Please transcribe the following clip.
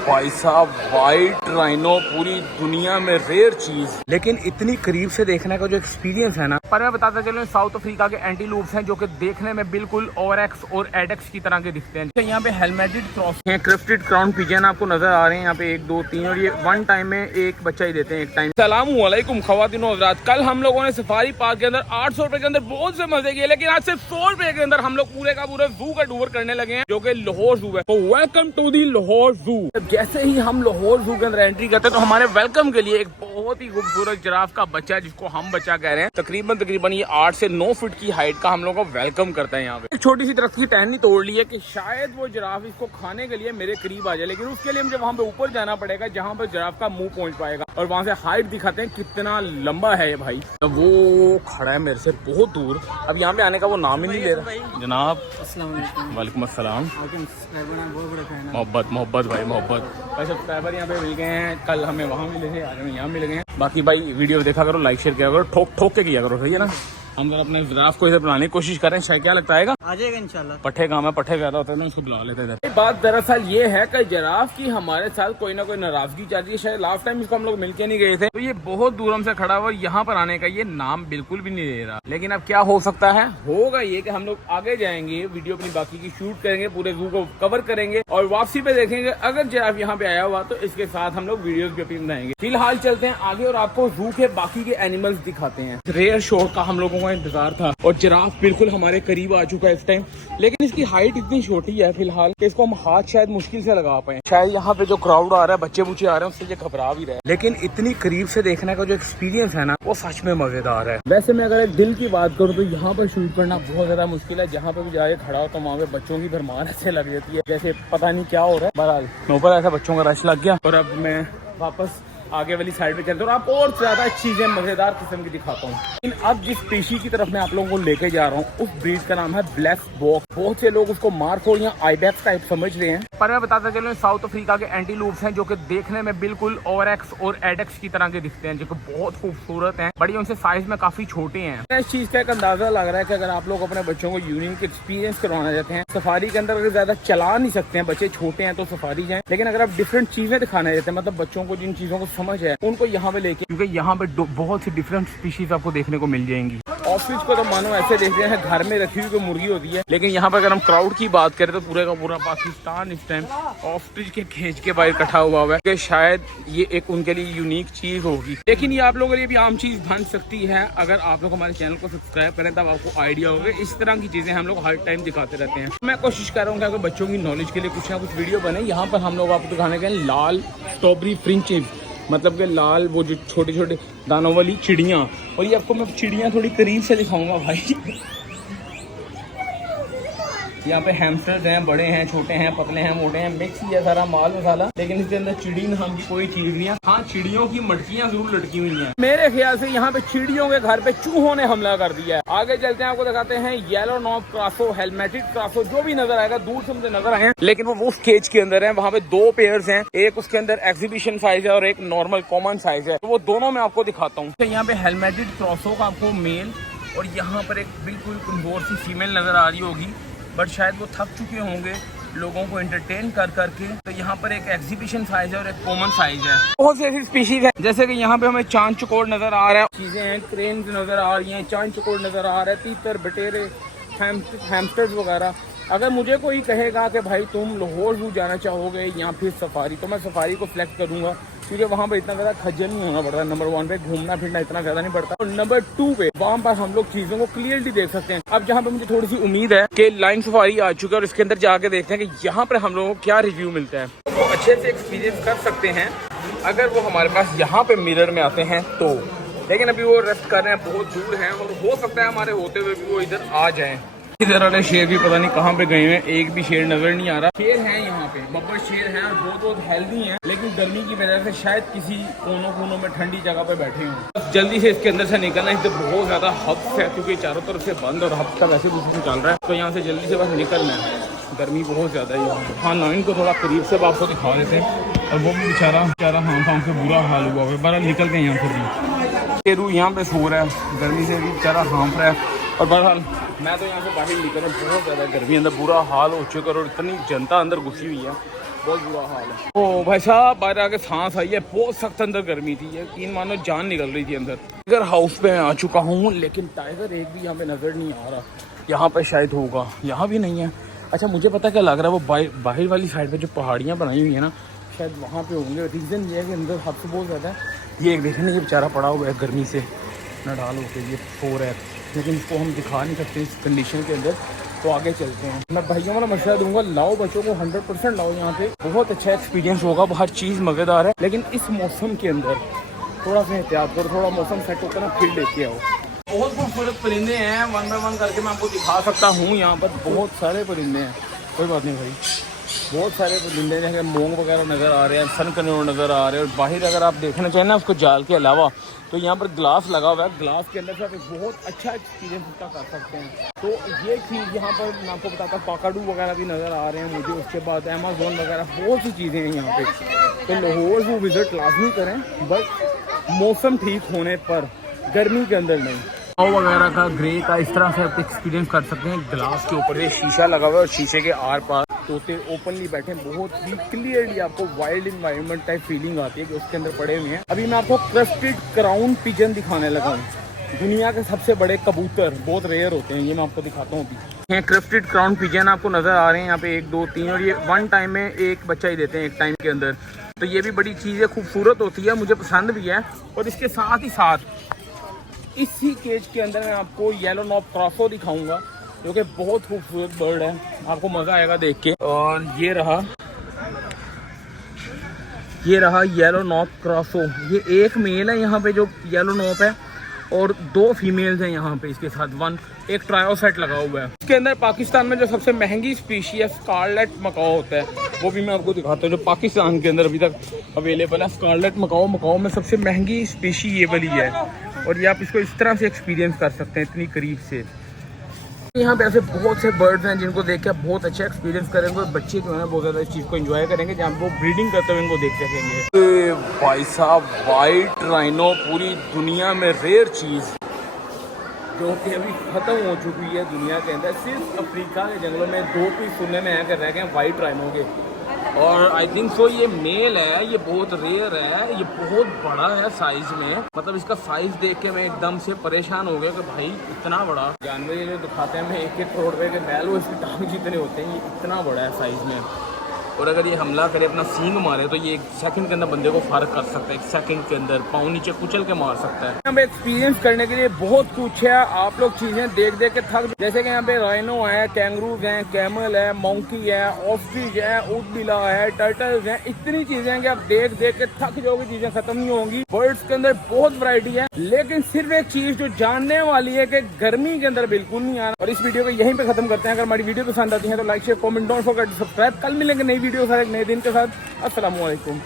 भाई साहब white rhino पूरी दुनिया में रेयर चीज, लेकिन इतनी करीब से देखने का जो एक्सपीरियंस है ना। पर मैं बताता चलूं साउथ अफ्रीका के एंटीलूप्स हैं जो कि देखने में बिल्कुल ओरेक्स और एडेक्स की तरह के दिखते हैं। तो यहाँ पे हेलमेटेड क्रॉस हैं, क्रिप्टेड क्राउन पिजन आपको नजर आ रहे हैं यहाँ पे 1 2 3, और ये वन टाइम में एक बच्चा ही देते हैं एक टाइम। सलाम वालेकुम ख़वातीन व हज़रात, कल हम लोगों ने सफारी पार्क के अंदर 800 रुपए के अंदर बहुत से मजे किए, लेकिन आज सिर्फ 100 रुपए के अंदर हम लोग पूरे का पूरा जू का टूर करने लगे हैं जो कि लाहौर जू है। तो वेलकम टू दी लाहौर जू। जैसे ही हम लाहौर जू के अंदर एंट्री करते हैं तो हमारे वेलकम के लिए एक बहुत ही खूबसूरत जिराफ का बच्चा, जिसको हम बच्चा कह रहे हैं, तकरीबन ये 8 से 9 फीट की हाइट का हम लोग को वेलकम करता है यहाँ पे। एक छोटी सी दरख्त की टहनी तोड़ ली है कि शायद वो जिराफ इसको खाने के लिए मेरे करीब आ जाए, लेकिन उसके लिए मुझे वहाँ पे ऊपर जाना पड़ेगा जहाँ पे जिराफ का मुंह पहुंच पाएगा, और वहाँ से हाइट दिखाते हैं कितना लंबा है ये भाई। तो वो खड़ा है मेरे से बहुत दूर, अब यहाँ पे आने का वो नाम ही नहीं ले रहा। जनाब वालेकुम अस्सलाम। मोहब्बत भाई मोहब्बत। भाई सब्सक्राइबर यहाँ पे मिल गए हैं, कल हमें वहाँ मिले थे, आज हमें यहाँ मिल गए हैं। बाकी भाई वीडियो देखा करो, लाइक शेयर किया करो, ठोक ठोक के किया करो, सही है ना। हम अगर अपने जिराफ को इसे बनाने की कोशिश करें, शायद क्या लगता है आ जाएगा इंशाल्लाह। पट्ठे काम है, पट्ठे ज्यादा होता है ना, उसको बुला लेते हैं। बात दरअसल ये है कि जिराफ की हमारे साथ कोई ना कोई नाराजगी चल रही है। शायद लास्ट टाइम इसको हम लोग मिलके नहीं गए थे, तो ये बहुत दूर हमसे खड़ा हुआ, यहाँ पर आने का ये नाम बिल्कुल भी नहीं ले रहा। लेकिन अब क्या हो सकता है, होगा ये कि हम लोग आगे जाएंगे, वीडियो अपनी बाकी की शूट करेंगे, पूरे जू को कवर करेंगे और वापसी पे देखेंगे। अगर जिराफ यहाँ पे आया हुआ तो इसके साथ हम लोग वीडियोस भी अपनी बनाएंगे। फिलहाल चलते हैं आगे और आपको जू के बाकी के एनिमल्स दिखाते हैं। रेयर शॉट का हम लोगों का इंतजार था और जिराफ बिल्कुल हमारे करीब आ चुका है इस टाइम, लेकिन इसकी हाइट इतनी छोटी है फिलहाल कि इसको हम हाथ शायद मुश्किल से लगा पाए। शायद यहाँ पे जो क्राउड आ रहा है, बच्चे बुच्चे आ रहे हैं, उससे ये घबरा भी रहे हैं, लेकिन इतनी करीब से देखने का जो एक्सपीरियंस है ना, वो सच में मजेदार है। वैसे मैं अगर एक दिल की बात करूँ तो यहाँ पर शूट करना बहुत ज्यादा मुश्किल है। जहाँ पे भी जाके खड़ा हो तो वहाँ पे बच्चों की भरमार ऐसे लग जाती है जैसे पता नहीं क्या हो रहा है। बहरहाल ऊपर ऐसा बच्चों का रश लग गया और अब मैं वापस आगे वाली साइड पे चलते हैं और आपको और ज्यादा चीजें मजेदार किस्म की दिखाता हूँ। लेकिन अब जिस स्पीशी की तरफ मैं आप लोगों को लेके जा रहा हूँ, उस ब्रीड का नाम है ब्लैक बॉक। बहुत से लोग उसको मार्कोर या आइबैक्स टाइप समझ रहे हैं, पर मैं बताता चलूं साउथ अफ्रीका के एंटीलूप्स हैं जो कि देखने में बिल्कुल ओरेक्स और एडेक्स की तरह के दिखते हैं, जो कि बहुत खूबसूरत हैं, बड़ी उनसे साइज में काफी छोटे हैं। इस चीज का एक अंदाजा लग रहा है कि अगर आप लोग अपने बच्चों को यूनिक एक्सपीरियंस करवाना चाहते हैं, सफारी के अंदर अगर ज्यादा चला नहीं सकते हैं, बच्चे छोटे हैं तो सफारी जाएं, लेकिन अगर आप डिफरेंट चीजें दिखाना चाहते हैं, मतलब बच्चों को जिन चीजों को समझ है उनको यहाँ पे लेके, क्योंकि यहाँ पे बहुत सी डिफरेंट स्पीशीज आपको देखने को मिल जाएंगी। ऑस्ट्रिच को तो मानो ऐसे देखते हैं घर में रखी हुई कोई मुर्गी होती है, लेकिन यहाँ पे अगर हम क्राउड की बात करें तो पूरे का पूरा पाकिस्तान इस टाइम ऑस्ट्रिच के घेज के बाहर इकट्ठा हुआ है कि शायद ये एक उनके लिए यूनिक चीज होगी। लेकिन ये आप लोगों के लिए भी आम चीज बन सकती है अगर आप लोग हमारे चैनल को सब्सक्राइब करें, तब आपको आइडिया होगा। इस तरह की चीजें हम लोग हर टाइम दिखाते रहते हैं। मैं कोशिश कर रहा हूँ कि अगर बच्चों की नॉलेज के लिए कुछ ना कुछ वीडियो बने। यहाँ पर हम लोग आपको दिखाने के लाल स्ट्रॉबेरी फ्रिंचेस, मतलब कि लाल वो जो छोटे छोटे दानों वाली चिड़ियाँ, और ये आपको मैं चिड़ियाँ थोड़ी करीब से दिखाऊंगा भाई। यहाँ पे हैमस्टर्स हैं, बड़े हैं, छोटे हैं, पतले हैं, मोटे हैं, मिक्स ही है सारा माल मसाला, लेकिन इसके अंदर चिड़ी नाम की कोई चीज नहीं है। हाँ, चिड़ियों की मटकियाँ जरूर लटकी हुई हैं। मेरे ख्याल से यहाँ पे चिड़ियों के घर पे चूहों ने हमला कर दिया है। आगे चलते हैं, आपको दिखाते हैं येलो नॉफ क्रासो, हेलमेटेड क्रासो, जो भी नजर आएगा दूर से मुझे नजर आए, लेकिन वो उस केज के अंदर है। वहाँ पे 2 पेयर्स हैं, एक उसके अंदर एग्जीबिशन साइज है और एक नॉर्मल कॉमन साइज है, तो वो दोनों मैं आपको दिखाता हूँ। यहाँ पे हेलमेटेड क्रासो का आपको मेल और यहाँ पर एक बिल्कुल कमजोर सी फीमेल नजर आ रही होगी, बट शायद वो थक चुके होंगे लोगों को एंटरटेन कर करके। तो यहाँ पर एक एग्जीबिशन साइज है और एक कॉमन साइज है। बहुत सी ऐसी स्पीशीज है, जैसे कि यहाँ पे हमें चांद चकोर नजर आ रहा है, चीजें हैं, क्रेन नजर आ रही हैं, चांद चकोर नजर आ रहा है, तीतर, बटेरे, हैमस्टर्स वगैरह। अगर मुझे कोई कहेगा कि भाई तुम लाहौर जू जाना चाहोगे या फिर सफारी, तो मैं सफारी को सिलेक्ट करूंगा, क्योंकि वहाँ पे इतना ज़्यादा खज्जल नहीं होना पड़ता। नंबर 1 पे घूमना फिरना इतना ज़्यादा नहीं पड़ता, और नंबर 2 पे वहाँ पर हम लोग चीज़ों को क्लियरली देख सकते हैं। अब जहाँ पे मुझे थोड़ी सी उम्मीद है कि लाइन सफारी आ चुकी है और इसके अंदर जाके देखते हैं कि यहाँ पर हम लोगों को क्या रिव्यू मिलता है। वो अच्छे से एक्सपीरियंस कर सकते हैं अगर वो हमारे पास यहाँ पे मिरर में आते हैं तो, लेकिन अभी वो रेस्ट कर रहे हैं, बहुत दूर हैं और हो सकता है हमारे होते हुए भी वो इधर आ जाएं। इधर वाले शेर भी पता नहीं कहाँ पे गए हैं, एक भी शेर नजर नहीं आ रहा। शेर हैं यहाँ पे, बब्बर शेर हैं और बहुत हेल्दी हैं, लेकिन गर्मी की वजह से शायद किसी कोनों में ठंडी जगह पे बैठे हों। जल्दी से इसके अंदर से निकलना, इधर बहुत ज्यादा हब्स है क्योंकि चारों तरफ से बंद और हब्स का वैसे भी चल रहा है, तो यहाँ से जल्दी से बस निकलना है। गर्मी बहुत ज्यादा है यहाँ। हाँ, लाइन को थोड़ा करीब से आपको दिखा देते हैं, और वो भी बेचारा हाँ से बुरा हाल हुआ है। बहरहाल निकल गए यहाँ से भी। शेरू यहाँ पे सो रहा है, गर्मी से भी बेचारा हाँफ रहा है। और बहरहाल मैं तो यहाँ से बाहर निकल रहा हूँ, बहुत ज़्यादा गर्मी, अंदर बुरा हाल हो चुका है और इतनी जनता अंदर घुसी हुई है बहुत बुरा हाल है। ओ भाई साहब बाहर आके सांस आई है, बहुत सख्त अंदर गर्मी थी, यकीन मानो जान निकल रही थी अंदर। टाइगर हाउस पे मैं आ चुका हूँ, लेकिन टाइगर एक भी यहाँ पे नजर नहीं आ रहा। यहाँ पे शायद होगा, यहाँ भी नहीं है। अच्छा मुझे पता क्या लग रहा है, वो बाहर वाली साइड पे जो पहाड़ियाँ बनाई हुई है ना, शायद वहाँ पे होंगे। रीज़न ये है कि अंदर सबसे बहुत ज़्यादा है। ये एक देखें ना, ये बेचारा पड़ा हुआ है गर्मी से नडाल होकर, ये सो रहा है, लेकिन इसको हम दिखा नहीं सकते इस कंडीशन के अंदर। तो आगे चलते हैं। मैं भाइयों वाला मशवरा दूंगा, लाओ बच्चों को 100% लाओ यहाँ पे, बहुत अच्छा एक्सपीरियंस होगा, हर चीज़ मज़ेदार है। लेकिन इस मौसम के अंदर थोड़ा सा एहतियात करो, थोड़ा मौसम सेट होकर ना फिर लेके आओ। बहुत खूबसूरत परिंदे हैं, 1 बाय 1 करके मैं आपको दिखा सकता हूँ। यहाँ पर बहुत सारे परिंदे हैं, कोई बात नहीं भाई, बहुत सारे परिंदे जैसे मोंग वगैरह नज़र आ रहे हैं, सन कनोर नज़र आ रहे हैं। और बाहर अगर आप देखना चाहें ना उसको जाल के अलावा, तो यहाँ पर ग्लास लगा हुआ है, ग्लास के अंदर से आप एक बहुत अच्छा एक्सपीरियंस उसका कर सकते हैं। तो ये चीज़ यहाँ पर मैं आपको बताता हूँ, पाकाडू वगैरह भी नज़र आ रहे हैं मुझे। उसके बाद अमेज़ोन वगैरह बहुत सी चीज़ें हैं यहाँ पे। तो लाहौर वो विज़िट लाजमी करें, बट मौसम ठीक होने पर, गर्मी के अंदर नहीं। वगैरह का ग्रे का इस तरह से आप एक्सपीरियंस कर सकते हैं। ग्लास के ऊपर ये शीशा लगा हुआ है और शीशे के आर पार तोते ओपनली बैठे, बहुत ही क्लियरली आपको वाइल्ड इन्वायरमेंट टाइप फीलिंग आती है कि उसके अंदर पड़े हुए हैं। अभी मैं आपको क्रेस्टेड क्राउन पिजन दिखाने लगा हूँ, दुनिया के सबसे बड़े कबूतर, बहुत रेयर होते हैं, ये मैं आपको दिखाता हूँ अभी। ये क्रेस्टेड क्राउन पिजन आपको नजर आ रहे हैं यहाँ पे 1 2 3, और ये 1 टाइम में एक बच्चा ही देते हैं, एक टाइम के अंदर। तो ये भी बड़ी चीज़ है, खूबसूरत होती है, मुझे पसंद भी है। और इसके साथ ही साथ इसी केज के अंदर मैं आपको येलो नॉब क्रॉसो दिखाऊंगा, जो कि बहुत खूबसूरत बर्ड है, आपको मज़ा आएगा देख के। और ये रहा येलो नॉब क्रॉसो। ये एक मेल है यहाँ पे जो येलो नॉब है, और 2 फीमेल्स हैं यहाँ पे इसके साथ। एक ट्रायो सेट लगा हुआ है। इसके अंदर पाकिस्तान में जो सबसे महंगी स्पीशी है स्कारलेट मकाओ होता है, वो भी मैं आपको दिखाता हूँ, जो पाकिस्तान के अंदर अभी तक अवेलेबल है। स्कारलेट मकाओ में सबसे महंगी स्पीशी ये वाली है, और ये आप इसको इस तरह से एक्सपीरियंस कर सकते हैं इतनी करीब से। यहाँ पे ऐसे बहुत से बर्ड्स हैं जिनको देख के बहुत अच्छा एक्सपीरियंस करेंगे, और बच्चे जो है बहुत ज़्यादा इस चीज़ को एंजॉय करेंगे, जहाँ वो ब्रीडिंग करते हुए इनको देख सकेंगे। भाई साहब वाइट राइनो पूरी दुनिया में रेयर चीज़, जो कि अभी ख़त्म हो चुकी है दुनिया के अंदर। सिर्फ अफ्रीका के जंगलों में 2 पीस सुनने में आकर रह गए वाइट राइनो के, और आई थिंक सो ये मेल है, ये बहुत रेयर है, ये बहुत बड़ा है साइज में। मतलब इसका साइज देख के मैं एकदम से परेशान हो गया कि भाई इतना बड़ा जानवर, ये जो दिखाते हैं हमें 1-1 करोड़ रुपए के बैल, वो इसकी टांग जितने होते हैं, ये इतना बड़ा है साइज में। और अगर ये हमला करे, अपना सींग मारे, तो ये 1 सेकंड के अंदर बंदे को फारक कर सकता है, 1 सेकंड के अंदर पाँव नीचे कुचल के मार सकता है। यहाँ पे एक्सपीरियंस करने के लिए बहुत कुछ है, आप लोग चीजें देख देख के थक, जैसे कि यहाँ पे राइनो है, कैंगरूज हैं, कैमल है, मोंकी है, ऑस्ट्रिच है, ऊँटबिला है, टर्टल्स हैं, इतनी चीजें हैं कि आप देख देख के थक जाओगे, चीजें खत्म नहीं होंगी। बर्ड्स के अंदर बहुत वैरायटी है, लेकिन सिर्फ एक चीज जो जानने वाली है कि गर्मी के अंदर बिल्कुल नहीं आना। और इस वीडियो को यहीं पे खत्म करते हैं। अगर हमारी वीडियो पसंद आती है तो like share comment don't forget to subscribe. कल मिलेंगे नई वीडियो के साथ, एक नए दिन के साथ। अस्सलाम वालेकुम।